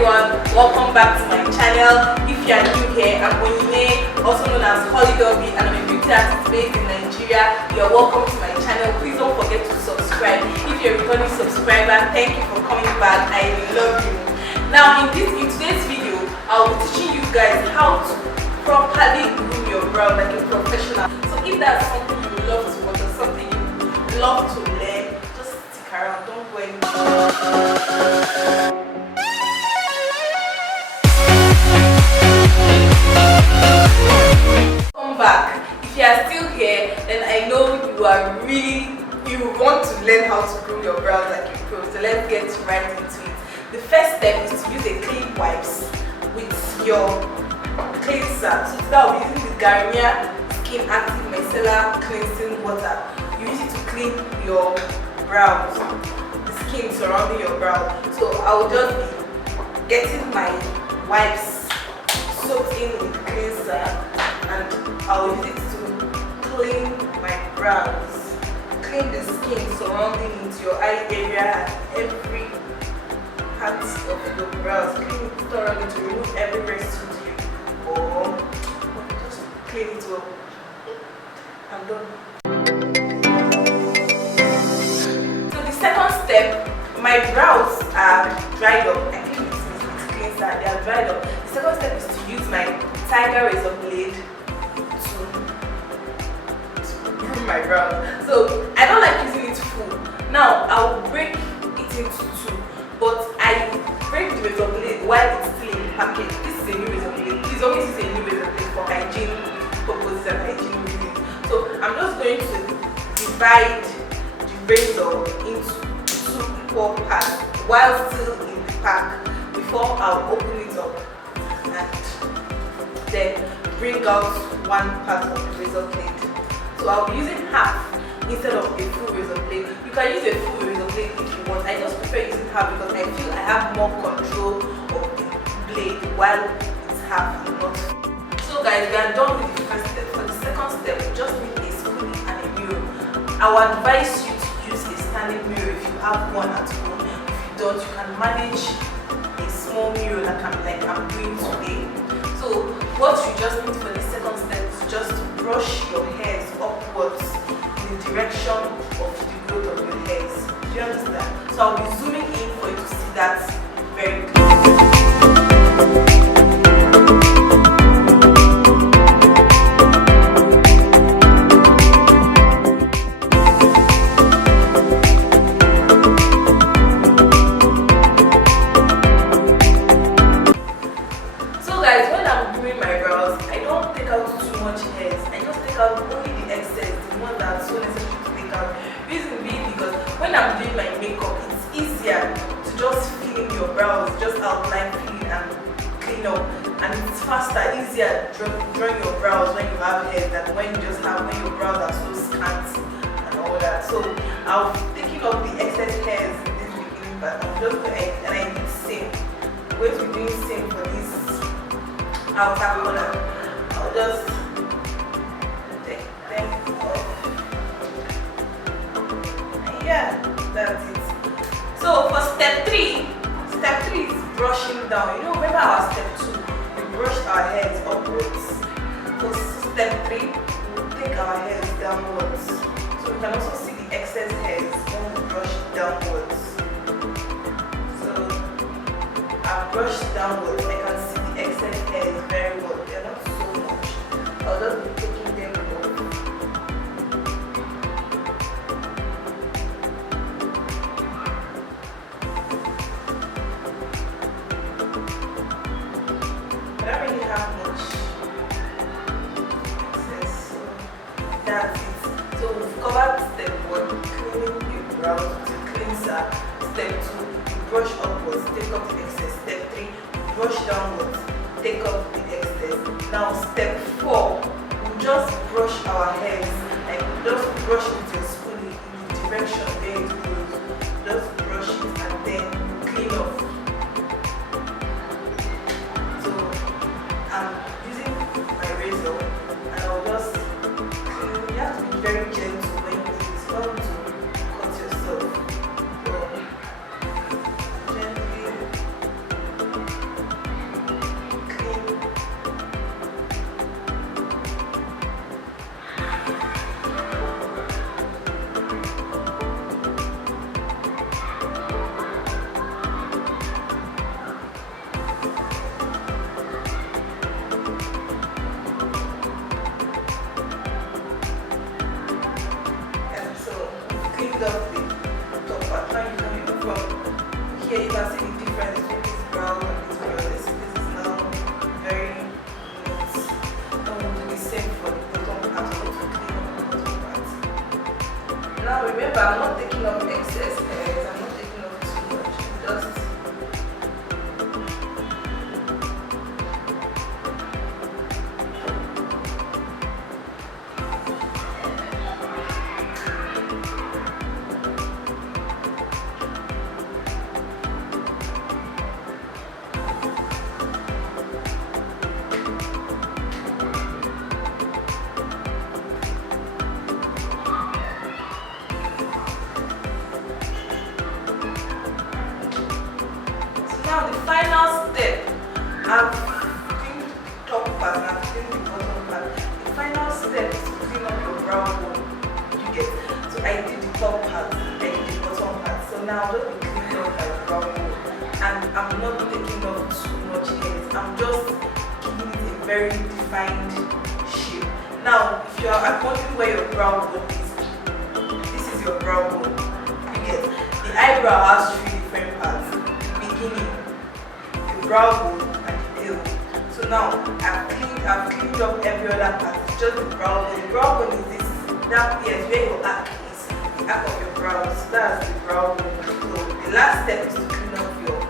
everyone, welcome back to my channel. If you are new here, I'm Onyine, also known as Holly Dobby, and I'm a beauty artist based in Nigeria. You're welcome to my channel. Please don't forget to subscribe. If you're a returning subscriber, thank you for coming back. I love you. Now in today's video, I'll be teaching you guys how to properly groom your brow like a professional. So if that's something you love to watch or something you love to learn, just stick around, don't go anywhere. Come back. If you are still here, then I know you want to learn how to groom your brows like a pro. So let's get right into it. The first step is to use a clean wipes with your cleanser. So today I'll be using the Garnier Skin Active Micellar Cleansing Water. You use it to clean your brows, the skin surrounding your brow. So I will just be getting my wipes soaked in with cleanser, and I'll use it to clean my brows, clean the skin surrounding into your eye area and every part of your brows. Clean it thoroughly to remove every residue or just clean it up. I'm done. So the second step, my brows are dried up. I clean it with cleanser, they are dried up. The second step is to use my tiger razor blade to groom my brows. So I don't like using it full. Now I'll break it into two, but I break the razor blade while it's still in the package. This is a new razor blade. Please always use a new razor blade for hygiene purposes and hygiene reasons. So I'm just going to divide the razor into two equal parts while still in the pack before I'll open it up and then bring out one part of the razor blade. So I'll be using half instead of a full razor blade. You can use a full razor blade if you want. I just prefer using half because I feel I have more control of the blade while it's half and not full. So guys, we are done with the first step. For the second step, we just need a spoon and a mirror. I would advise you to use a standing mirror if you have one at home. If you don't, you can manage a small mirror like I'm doing today. So what you just need for the second step is just to brush your hairs upwards in the direction of the growth of your hairs. Do you understand? So I'll be zooming in for you to see that very clearly. Only the excess, the one that's so necessary to take out. Reason being because when I'm doing my makeup, it's easier to just fill in your brows, just outline, fill in and clean up, and it's faster, easier drawing your brows when you have hair than when you just have when your brows are so scant and all that. So I'm taking off the excess hairs in this beginning, but I'm just going to, and I did the same. I'm going to be doing the same for this outer corner. I'll just yeah, that's it. So for step 3 is brushing down. You know, remember our step 2, we brushed our hairs upwards. For step 3, we'll take our hairs downwards. So we can also see the excess hairs when we brush downwards. So I've brushed downwards. I can see the excess hairs very well. They're not so much. I'll just be taking them off. That's it. So we've covered step 1, cleaning your brows with a cleanser. Step 2, brush upwards, take off the excess. Step 3, brush downwards, take off the excess. Now step 4, we'll just brush our hairs. Like just brush with your spoon in the direction where it goes. Just brush it and then clean off. So I'm using my razor and I'll just very gentle when it's not to cut yourself. So gently see the difference between this brown and this brown. This is now very neat. And we'll do the same for the bottom part. I'm going to clean up the bottom part. Now remember, I'm not taking up excess hairs. I'm not taking up too much. Just now the final step, I've cleaned the top part and I've cleaned the bottom part. The final step is to clean up your brow bone. You get? So I did the top part, I did the bottom part. So now I'll just be cleaning up my brow bone. And I'm not taking off too much hairs. I'm just giving it a very defined shape. Now, if you are wondering where your brow bone is, this is your brow bone. You get? The eyebrow has 3 different parts. The beginning, the brow bone, and the tail. So now I've cleaned up every other part. It's just the brow bone. The brow bone is this. That is where your arc is. The arc of your brows. So that's the brow bone. So the last step is to clean up your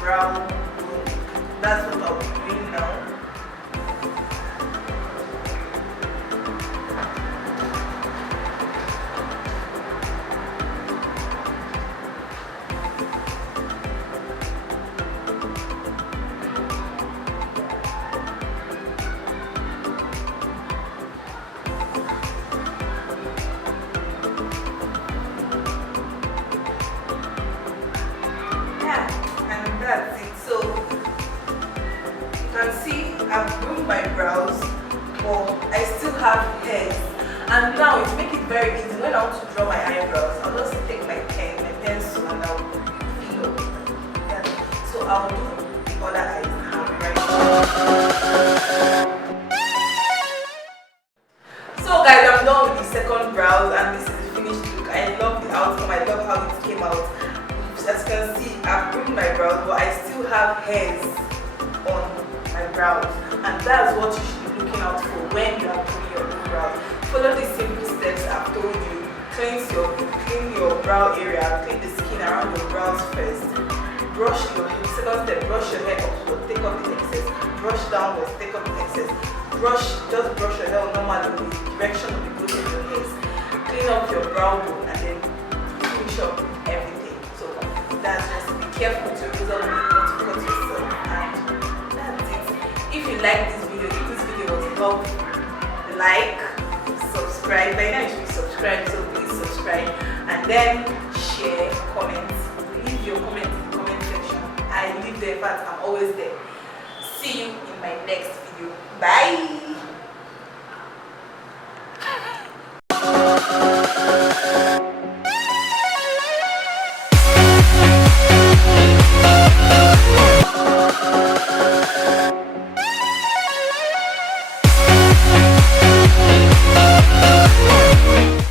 brow bone. That's what I'll be doing now. That's it. So you can see I've groomed my brows, but I still have hairs. And now it makes it very easy. When I want to draw my eyebrows, I'll just take my pen, my pencil, and I'll fill up. Yeah. So I'll do the other eyes now, right? So guys, I'm done with the second brows, and this is the finished look. I love the outcome. I love how it came out. As you can see, I've groomed my brows, but I still have hairs on my brows, and that's what you should be looking out for when you are doing your own brows. Follow the simple steps I've told you. Clean your brow area, clean the skin around your brows first. Brush your hair. Second step, brush your hair upwards, take off the excess. Brush downwards, take off the excess. Just brush your hair normally with the direction of the growth of your hairs. Clean up your brow bone and then finish up everything. That's just be careful to resolve it, not to cut yourself, and that's it. If you like this video, if this video was helpful, like, subscribe. By now you should be subscribed, so please subscribe, and then share, comment. Leave your comment in the comment section. I live there, but I'm always there. See you in my next video. Bye.